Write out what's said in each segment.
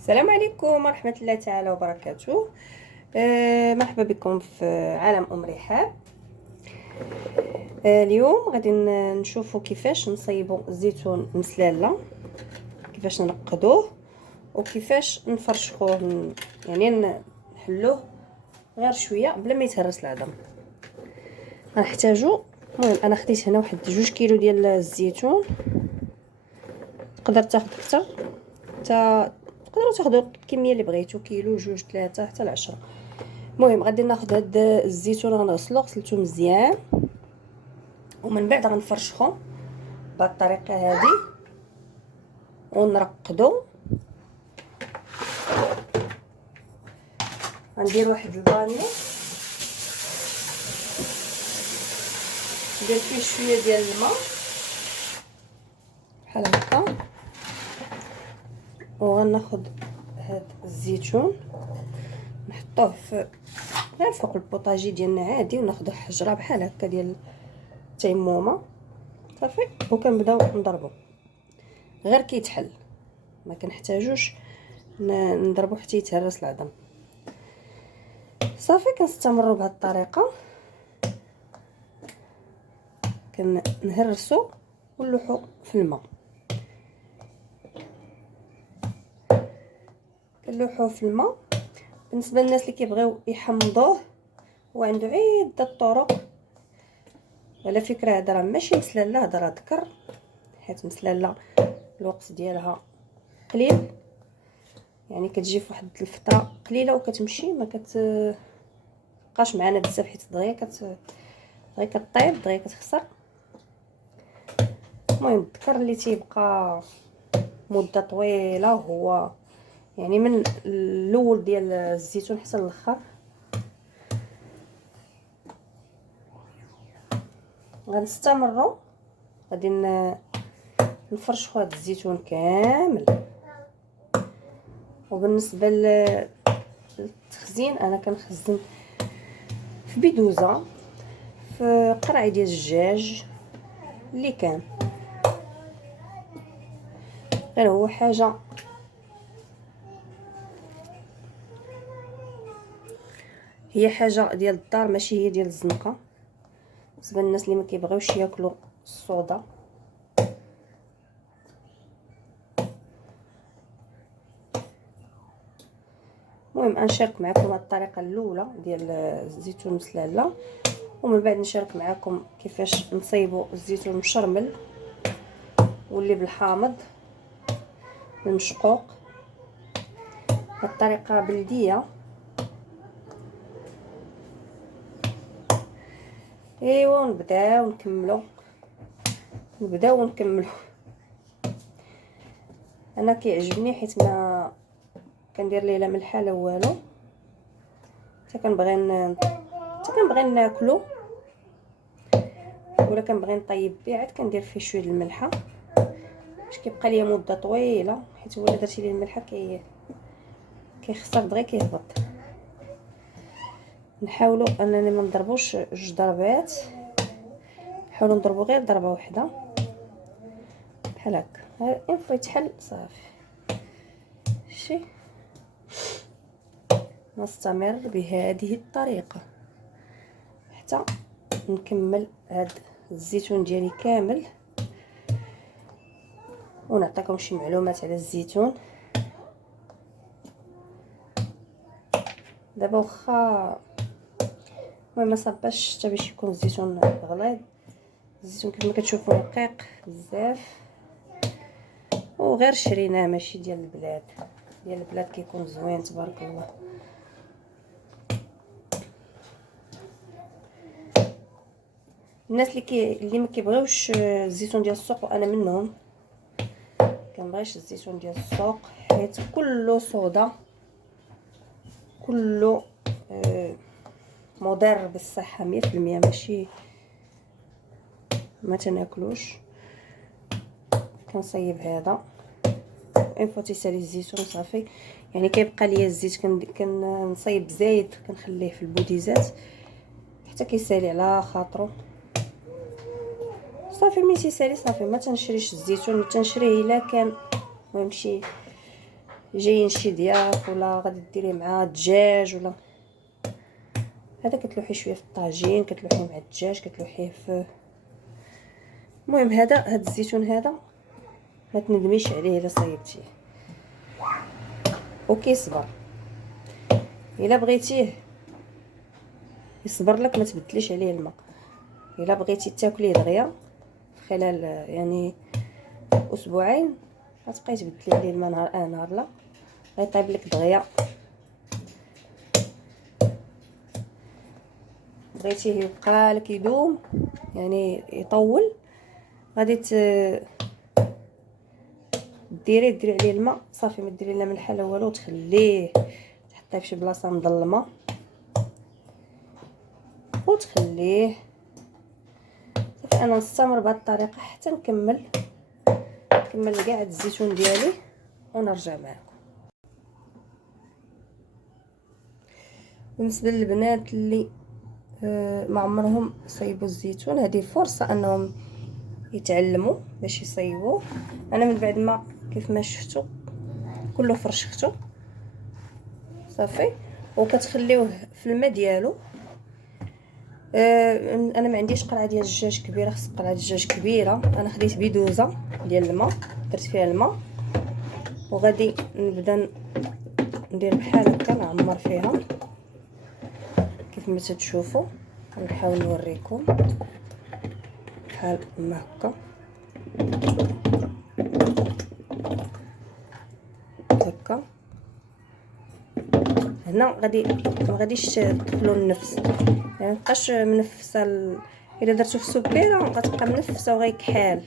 السلام عليكم ورحمة الله تعالى وبركاته. مرحبا بكم في عالم أم رحاب. اليوم غادي نشوفوا كيفاش نصيبوا الزيتون مسلالة، كيفاش نقدوه وكيفاش نفرشخوه، يعني نحلوه غير شويه بلا ما يتهرس العظم. غنحتاجو، المهم انا خديت هنا واحد 2 كيلو ديال الزيتون. تقدر تاخذ اكثر، تقدروا تاخذوا الكميه اللي بغيتو، كيلو 2 3 حتى ل 10. المهم غادي ناخذ هاد الزيتون، غسلته مزيان ومن بعد غنفرشخو بهاد الطريقه هادي ونرقدو. غندير واحد البانيو ندير فيه شويه ديال الماء بحال هكا، وغناخذ هاد الزيتون نحطوه في غير فوق البوطاجي ديالنا عادي، وناخذ حجره بحال هكا ديال التيمومه صافي، وكنبداو نضربو غير كيتحل، ما كنحتاجوش نضربو حتى يتهرس العظم صافي. كنستمروا بهذه الطريقه، كنهرسو ونلوحو في الماء، كنلوحوه في الماء. بالنسبه للناس اللي كيبغيو يحمضوه وعنده عده طرق، على فكره هذا راه ماشي مسلاله، هذا راه ذكر، حيت مسلاله الوقت ديالها قليل، يعني كتجي في واحد الفتره قليله وكتمشي، ما كتبقاش معنا بزاف حيت دغيا كطيب دغيا كتخسر. المهم الذكر اللي تيبقى مده طويله هو يعني من الاول ديال الزيتون حتى الاخر. غنستمروا غادي نفرشوا هذا الزيتون كامل. وبالنسبه للتخزين انا كنخزن في بيدوزه، في قرع ديال الدجاج اللي كان، غير هو حاجه هي حاجه ديال الدار ماشي هي ديال الزنقه، بالنسبه للناس اللي ما كيبغيوش ياكلوا الصودا. المهم نشارك معكم هذه الطريقه الاولى ديال الزيتون مسلاله، ومن بعد نشارك معكم كيفاش نصيبوا الزيتون مشرمل واللي بالحامض المشقوق. هذه الطريقه بلديه. ايوا نبداو ونكملوا. انا كيعجبني حيت ما كندير ليه لا ملحه لا والو، حتى كنبغي ناكلو ولا كنبغي نطيب به، عاد كندير فيه شويه الملحه باش كيبقى ليا مده طويله، حيت هو الا درتي ليه الملحه كيخسر دغيا كيهبط. نحاولوا اننا ما نضربوش 2 ضربات، نحاولوا نضربوا غير ضربه واحده بحال هكا، اين يتحل صافي. شي نستمر بهذه الطريقه حتى نكمل هاد الزيتون ديالي كامل، ونعطيكم شي معلومات على الزيتون. دابا واخا ما صاباش حتى باش يكون الزيتون غليظ، الزيتون كما كتشوفوا رقيق بزاف، وغير شريناه ماشي ديال البلاد كيكون زوين تبارك الله. الناس اللي ما كيبغيوش الزيتون ديال السوق، وانا منهم، كنبغيش الزيتون ديال السوق حيت كله صودا، كله مضر بالصحه 100%، ماشي ما تناكلوش. كنصيب هذا اين فوا تيسالي الزيتون صافي، يعني كيبقى ليا الزيت كنصيب زايد، كنخليه في البوديزات حتى كيسالي على خاطرو صافي. ملي تيسالي صافي ما تنشريش الزيتون، تنشريه الا كان المهم جايين شي ضياف ولا غادي ديري مع دجاج ولا هذا كتلوحي شويه في الطاجين، كتلوحيه مع الدجاج، كتلوحيه في المهم هاد الزيتون هذا ما تندميش عليه الا صايبتيه وكيصبر. الا بغيتيه يصبر لك ما تبدليش عليه الماء. الا بغيتي تاكليه دغيا خلال يعني اسبوعين غتبقاي تبدلي عليه الماء نهار نهار لا غيطيب لك دغيا. بغيتيه يبقى لك يدوم يعني يطول غادي ديري عليه الماء صافي، ما ديري لا ملح لا والو، تخليه تحطيه في شي بلاصه مظلمه وتخليه صافي. انا نستمر بهذه الطريقه حتى نكمل كاع الزيتون ديالي ونرجع معكم. بالنسبه للبنات اللي ما عمرهم صيبوا الزيتون، هذه فرصه انهم يتعلموا باش يصيبوه. انا من بعد ما كيف ما شفتوا كله فرشختو صافي وكتخليوه في الماء ديالو. انا ما عنديش قرعه ديال الدجاج كبيره، خص قرعه دجاج كبيره. انا خديت بيدوزه ديال الماء درت فيها الماء وغادي نبدا ندير بحال هكا نعمر فيها كيف ما تشوفوا. نحاول نوريكم بحال ما هكا هكا. هنا ما غاديش تدخلوا النفس، يعني مابقاش منفسه الا درتو في السوبيره غتبقى منفسه وغيكحال.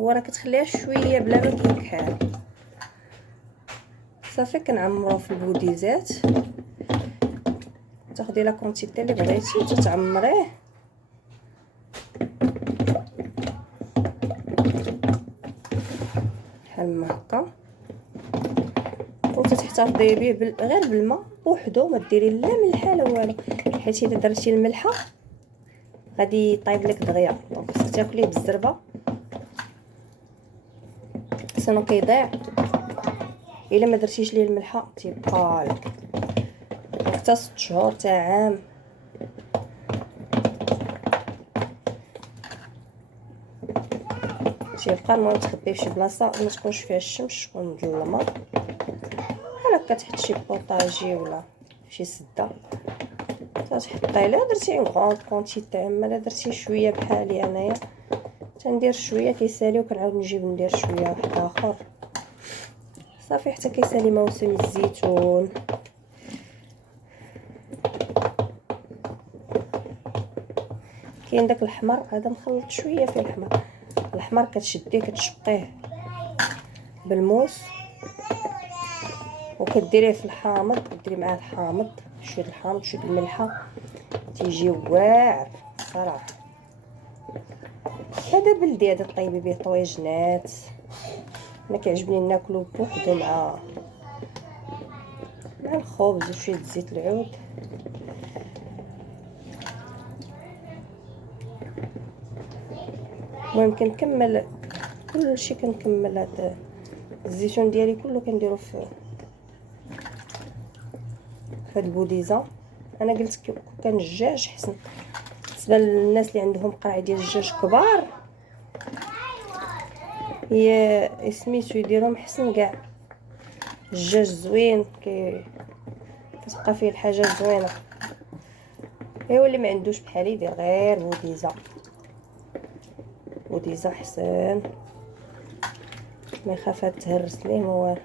هو راه كتخليها شويه بلا ما كيكحال صافي. كنعمرو في البوديزات، تاخدي لا كونتيتي اللي بغيتي وتتعمريه بحال ما هكا وتتحتفظي به غير بالماء بوحدو، ما ديري لا ملحه لا والو، حيت الا درتي الملحه غادي يطيب لك دغيا. دونك خصك تاكليه بالزربه سنو كيضيع. الا ما درتيش ليه الملحه تيبقى لك حتى 6 شهور تا عام. تيبقى المهم تخبيه فشي بلاصه ما تكونش فيها الشمس، تكون مظلمه بحال هكا تحت شي بوطاجي ولا شي سده تحطي. الا درتي غون كونتيتي، اما الا درتي شويه بحالي انايا تندير شويه كيسالي وكنعاود نجيب ندير شويه واحد اخر صافي حتى كيسالي موسم الزيتون. كاين داك الاحمر هذا مخلط شويه فيه الاحمر كتشديه كتشقيه بالموس وكديريه في الحامض، كديري معاه الحامض شويه الحامض شويه الملحه تيجي واعر صراحه. هذا بلدي، هذا طيبي به طويجنات. انا كيعجبني ناكلو بوحدو مع الخبز وشويه زيت العود. المهم كنكمل كلشي، كنكمل هذا الزيتون ديالي كله كنديرو في هاد البوديزه. انا قلت كان الدجاج حسن بالنسبه للناس اللي عندهم قرع ديال الدجاج كبار هي سميتو يديرهم حسن كاع. الدجاج زوين كتبقى فيه الحاجه زوينه. ايوا اللي ما عندوش بحالي يدير غير بوديزه حسن ما يخاف تهرس ليه ما والو.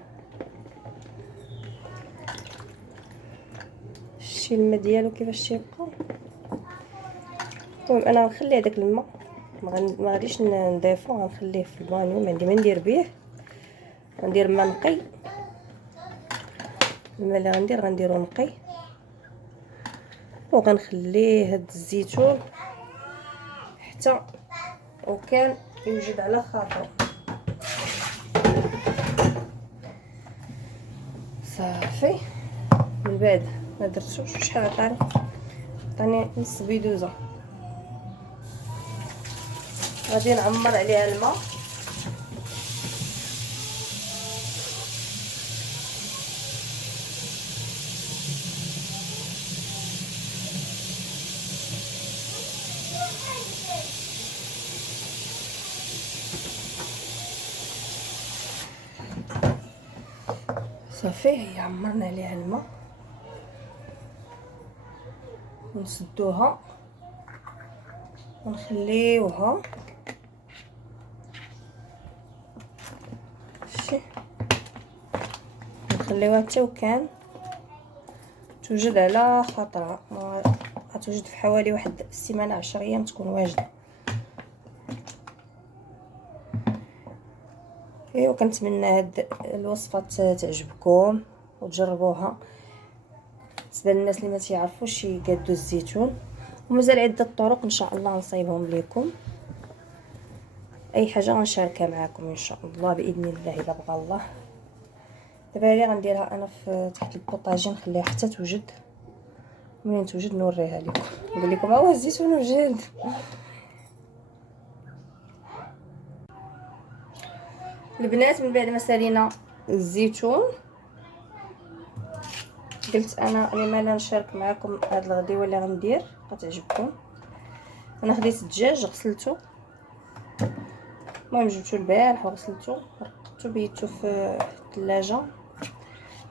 شتي الماء ديالو كيفاش تيبقى. المهم انا غنخلي هذاك الماء ما غاديش نضيفو، غنخليه في البانيو. ما عندي ما ندير به، غندير ماء نقي. الماء اللي غنديرو نقي وغنخليه هاد الزيتون حتى وكان يوجد على خاطر صافي. من بعد ما درتوش شحال عطاني نص بيدوزه غادي نعمر عليها الماء صافي هي عمرنا عليها الماء ونسدوها ونخليوها شي نخليوها حتى وكان توجد على خاطرها، غتوجد في حوالي واحد السيمانه 10 ايام تكون واجده. ايوا كنتمنى هاد الوصفه تعجبكم وتجربوها. بالنسبه للناس اللي ما تيعرفوش يقادوا الزيتون، ومازال عده طرق ان شاء الله نصايبهم لكم. اي حاجه غنشاركها معكم ان شاء الله باذن الله الا بغى الله. دابا هي غنديرها انا في تحت البوطاجي نخليها حتى توجد، منين توجد نوريها لكم نقول لكم ها هو الزيتون وجد. البنات من بعد ما سالينا الزيتون قلت انا لما لا نشارك معكم هاد الغديوه اللي غندير غتعجبكم. انا خديت الدجاج غسلته، المهم جبتو البارح وغسلته رقدته بيتو في الثلاجه.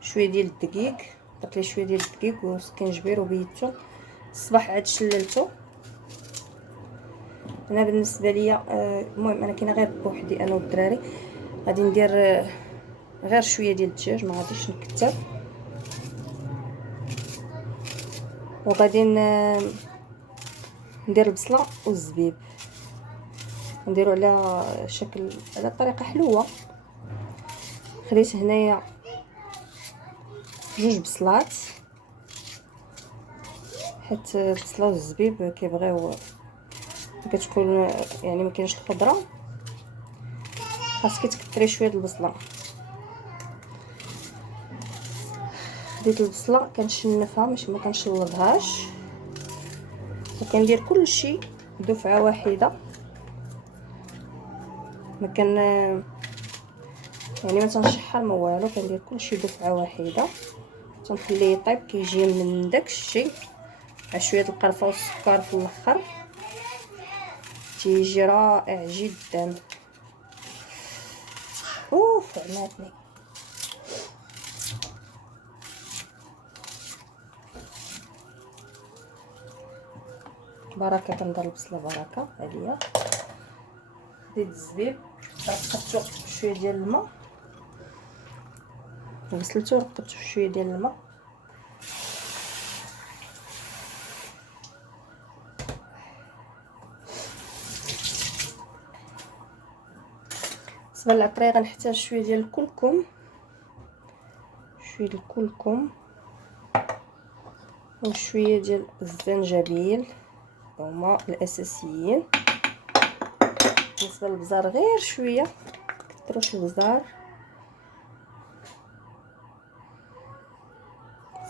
شويه ديال الدقيق، درت ليه شويه ديال الدقيق وسكينجبير وبيتو. الصباح عاد شللته. انا بالنسبه ليا المهم انا كاينه غير بوحدي انا والدراري، غادي ندير غير شويه ديال الدجاج، ما غاديش نكثر. وغادي ندير البصله والزبيب، نديرو على شكل على طريقه حلوه. خديت هنايا 2 بصلات، حيت البصله والزبيب كيبغيو كتكون يعني ما كاينش الخضره، خاصك تكثري شويه البصله. خديت البصله كنشنفها ماشي ما كنشلضهاش، وكندير كلشي دفعه واحده. ما كان يعني ما تنشحر ما والو، كندير كلشي دفعه واحده تنخليه يطيب. كيجي من داكشي مع شويه القرفه والسكر في الاخر، تيجي رائع جدا. اوف عماتني. بركه كندير البصله بركه عليا. خديت الزبيب رقدتو بشويه ديال الماء، غسلته ورقدتو بشويه ديال الماء. بالنسبه للعطريه غنحتاج شويه ديال الكركم، شويه الكركم وشويه ديال الزنجبيل، هما الاساسيين. بالنسبه للبزار غير شويه، كثروش البزار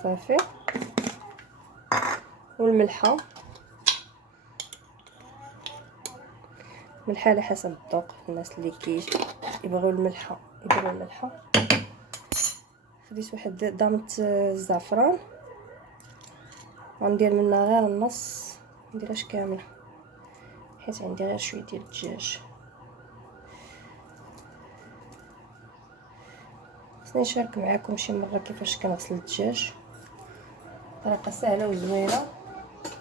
صافي. والملحه، ملحه على حسب الذوق، الناس اللي يبغيو الملحه يديروا الملحه. خديت واحد دامة الزعفران، غندير منها غير النص، منديرهاش كامله حيت عندي غير شويه ديال الدجاج. خصني نشارك معكم شي مره كيفاش كنغسل الدجاج، طريقه سهله وزوينه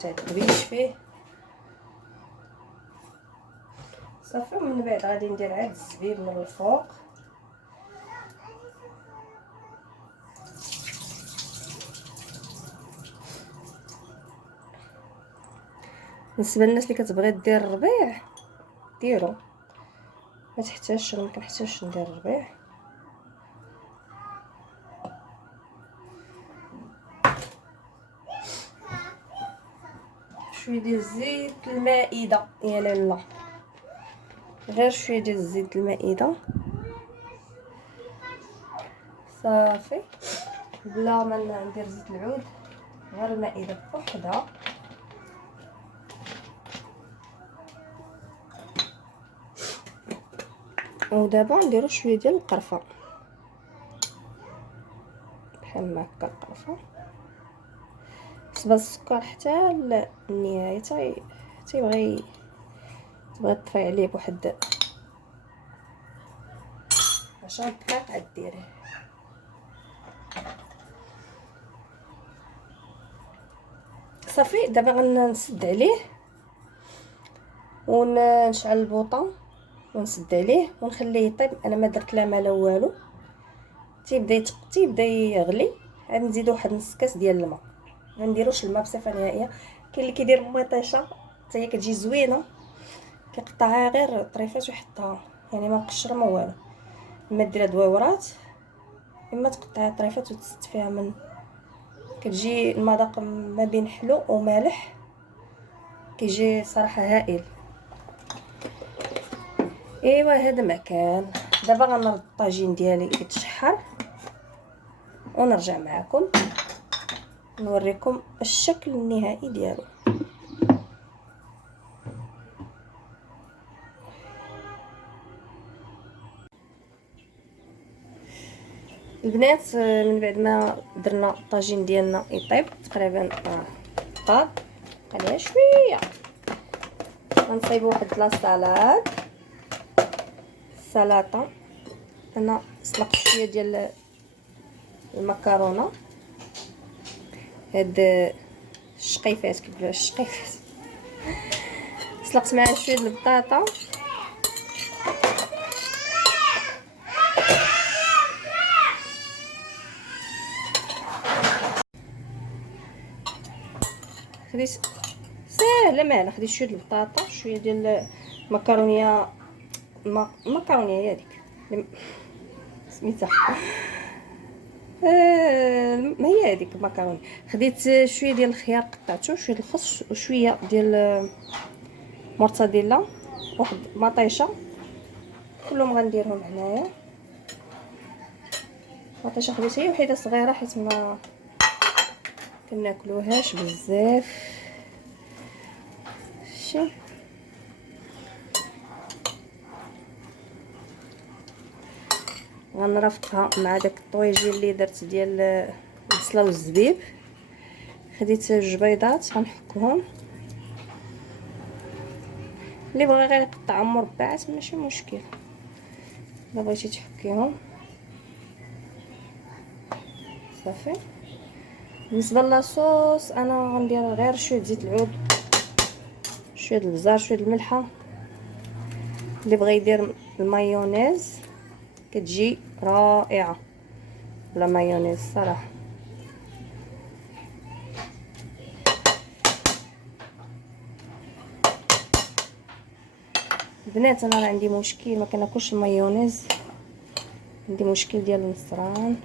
تاع التبيش فيه صافي. ومن بعد غادي ندير عاد الزبيب من الفوق. بالنسبه للناس اللي كتبغي دير الربيع ديرو، ما تحتاجش، انا ما كنحتاجش ندير الربيع. شويه ديال زيت المائده يا لاله، غير شويه ديال زيت المائده صافي، بلا ما ندير زيت العود، غير المائده بوحدها. ودابا نديرو شويه ديال القرفه بحال ما هكا. القرفه بالنسبه للسكر حتى النهايه تبغي تطفي عليه بواحد 10 دقائق عاد ديريه. صافي دابا غنسد عليه ونشعل البوطه ونسد عليه ونخليه يطيب. انا ما درت لا ما لا والو، تيبدا يغلي. عاد نزيدو واحد نص كاس ديال الماء، ما نديروش الماء بصفه نهائيه. كاين اللي كيدير مطيشه حتى هي كتجي زوينه، كيقطعها غير طريفات ويحطها، يعني ما مقشره ما والو. اما ديرها دويورات اما تقطعها طريفات وتست فيها من، كتجي المذاق ما بين حلو ومالح، كيجي صراحه هائل. ايوا هذا ما كان. دابا غنرد الطاجين ديالي يتشحر ونرجع معكم نوريكم الشكل النهائي ديالو. البنات من بعد ما درنا الطاجين ديالنا يطيب تقريبا طاب عليها شويه، غنصايبوا واحد لاصالاد السلطه. انا سلقت شويه ديال المكرونه، هاد الشقيفات كيقولوا الشقيفات، سلقت معها شويه د البطاطا خديت ساهله مالا. خديت شويه د البطاطا شويه ديال المكرونيه، المكرونيه هي هذيك سميتها ما هي هذيك المكرونه. خديت شويه ديال الخيار قطعته، شويه ديال الخس وشويه ديال مرتديلا، واحد مطيشه كلهم غنديرهم هنايا. مطيشه خديتها هي وحيده صغيره حيت ما كناكلوهاش بزاف. شي غنرافقها مع داك الطويجين اللي درت ديال البصله والزبيب. خديت جوج بيضات غنحكوهم، اللي بغى غير يقطعهم مربعات ماشي مشكل، الا بغيتي تحكيهم صافي. بالنسبه لاصوص انا غندير غير شويه زيت العود، شويه البزار، شويه الملحه. اللي بغى يدير المايونيز كتجي رائعه بلا مايونيز صراحه. البنات انا عندي مشكل، ما كناكلش المايونيز، عندي مشكل ديال النصران،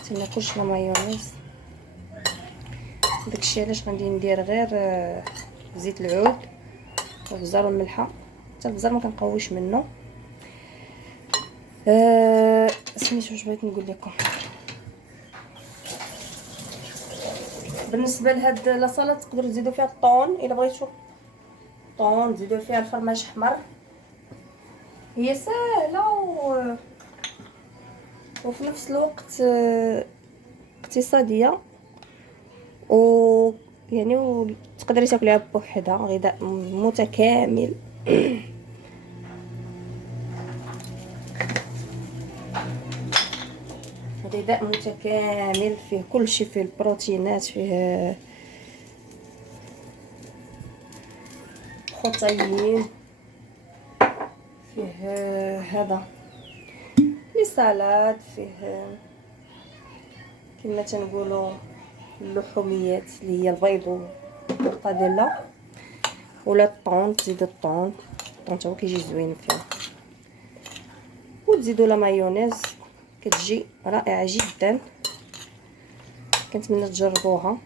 متناكلش المايونيز. داكشي علاش غندي ندير غير زيت العود والبزار والملحه. حتى البزار ما كنقويش منه. سميتو واش بغيت نقول لكم. بالنسبه لهاد لاصاله تقدروا تزيدوا فيها الطون الا بغيتو، طون تزيدوا فيها الفرماج احمر. هي ساهله وفي نفس الوقت اقتصاديه، يعني تقدري تاكليها بوحدها، غذاء متكامل. غذاء متكامل فيه كل شيء، فيه البروتينات، فيه خطيين، فيه هذا لي سالاد، فيه كما تنقولوا اللحوميات اللي هي البيض والمرتديلا ولا الطون. تزيدوا الطون حتى هو كيجي زوين فيه، وتزيدوا لا مايونيز كتجي رائعه جدا. كنتمنى تجربوها،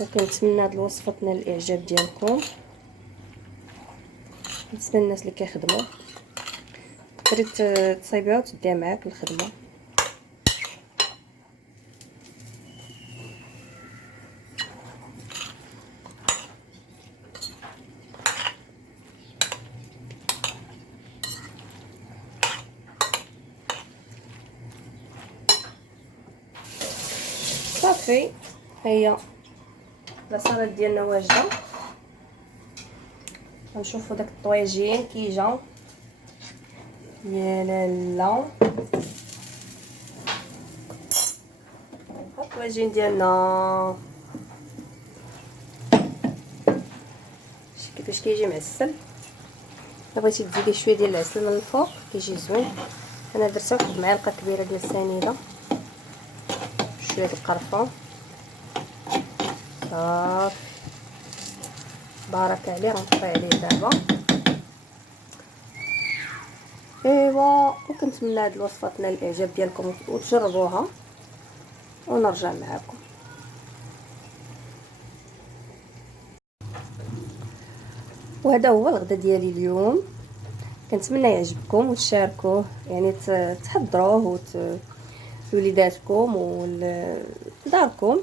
وكنتمنى هاد الوصفه تنال الاعجاب ديالكم. بالنسبه للناس اللي كيخدموا تقدري تصايبيها وتديها معاك الخدمه. صافي هي لاصالة ديالنا واجده. غنشوفوا داك الطويجين كي جا يا لالا هاك الطواجن ديالنا شتي كيفاش كيجي معسل. بغيتي تزيدي شويه ديال العسل من الفوق كيجي زوين. انا درت واحد المعلقه كبيره ديال السنيده، شويه د القرفه صافي بارك عليه. غنطفي عليه دابا. ايوا وكنتمنى هاد الوصفه تنال الاعجاب ديالكم وتجربوها ونرجع معكم. وهذا هو الغدا ديالي اليوم. كنتمنى يعجبكم وتشاركوه، يعني تحضروه لوليداتكم ولداركم.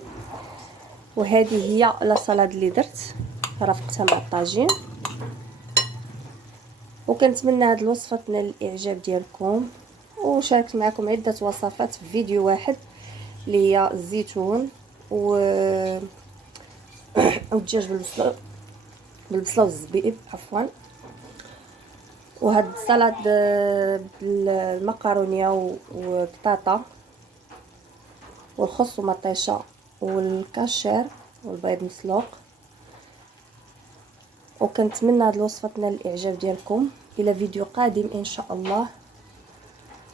وهذه هي لا سالاد اللي درت رافقتها مع الطاجين. وكنتمنى هذه الوصفه تنال الاعجاب ديالكم. وشاركت معكم عده وصفات في فيديو واحد اللي هي الزيتون والدجاج بالبصله والزبيب عفوا. وهاد السلطه بالمكرونيه وبطاطا والخس ومطيشه والكاشير والبيض مسلوق. وكنتمنى هاد الوصفه تنال الاعجاب ديالكم. الى فيديو قادم ان شاء الله.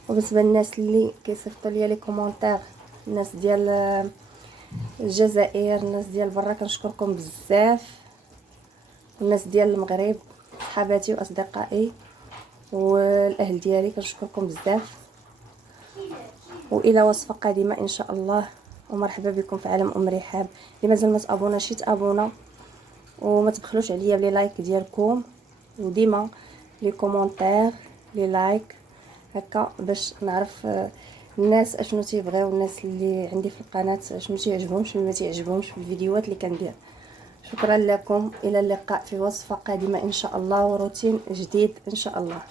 وبالنسبه للناس اللي كيصيفطوا لي لي كومونتير، الناس ديال الجزائر، الناس ديال برا، كنشكركم بزاف. الناس ديال المغرب صحاباتي واصدقائي والاهل ديالي كنشكركم بزاف. والى وصفه قادمه ان شاء الله. ومرحبا بكم في عالم ام رحاب. اللي مازال ما تابوناش يتابونا وما تبخلوش عليا بلي لايك ديالكم وديما لي كومونتير لي لايك هكا باش نعرف الناس اشنو تيبغيو، الناس اللي عندي في القناه اشنو تيعجبهم شنو ما تيعجبهمش في الفيديوهات اللي كندير. شكرا لكم. الى اللقاء في وصفه قادمه ان شاء الله وروتين جديد ان شاء الله.